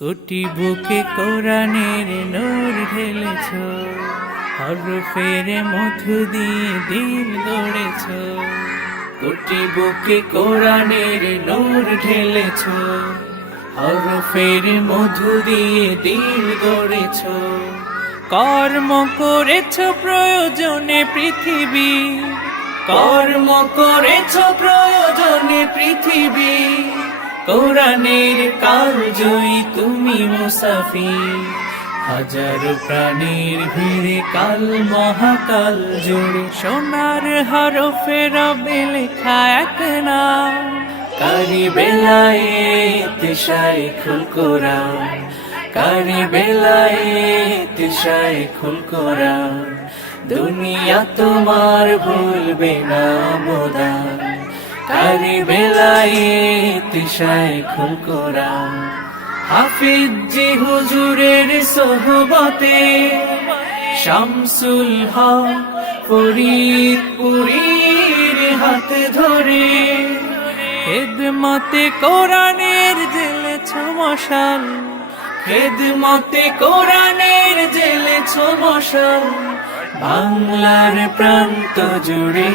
কোটি বুকে কোরআনের নূর ঢেলেছ, হরফের মধু দিয়ে দিল গড়েছ। কোটি বুকে কোরআনের নূর ঢেলেছ, হরফের মধু দিয়ে দিল গড়েছ। কর্ম করেছ প্রয়োজনে পৃথিবী, কর্ম করেছ প্রয়োজনে পৃথিবী। কোরআনের কালজয়ী তুমি মুসাফির, হাজারো প্রাণীর ভিড়ে কাল মহাকাল জুড়ে। সোনার হরফে রবে লেখা এক নাম, কারি বেলায়েত শাইখুল কোরআন, কারি বেলায়েত শাইখুল কোরআন। দুনিয়া তোমার ভুলবে না মোদান, কারি বেলায়েত শাইখুল কোরআন। হাফিজ জি হুজুরের সোহবতে, শামসুল হক ফরিদপুরীর হাত ধরে। খেদমতে কোরআনের জ্বেলেছ মশাল, খেদমতে কোরআনের জ্বেলেছ মশাল। বাংলার প্রান্ত জুড়ে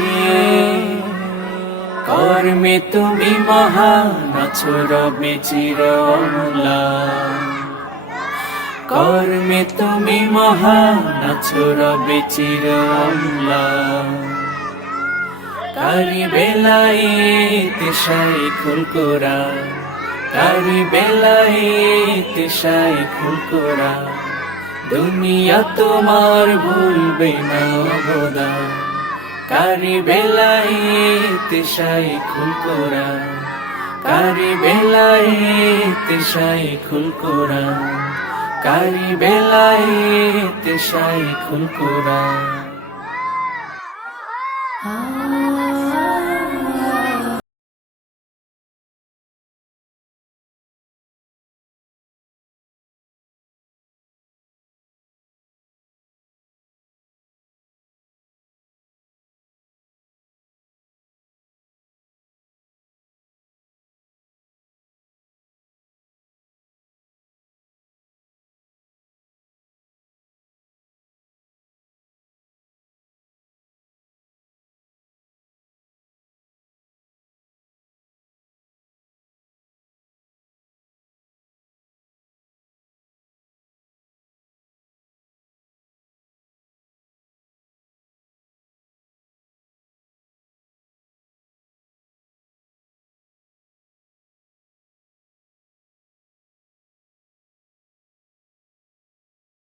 কর্মে তুমি মহান আছো রবে চিরম্লান, কর্মে তুমি মহান আছো রবে চিরম্লান। কারি বেলায়েত শাইখুল কোরআন, কারি বেলায়েত শাইখুল কোরআন। দুনিয়া তোমার ভুলবে না অবদান, কারি বেলায়েত শাইখুল কোরআন, কারি বেলায়েত শাইখুল কোরআন, কারি বেলায়েত শাইখুল কোরআন।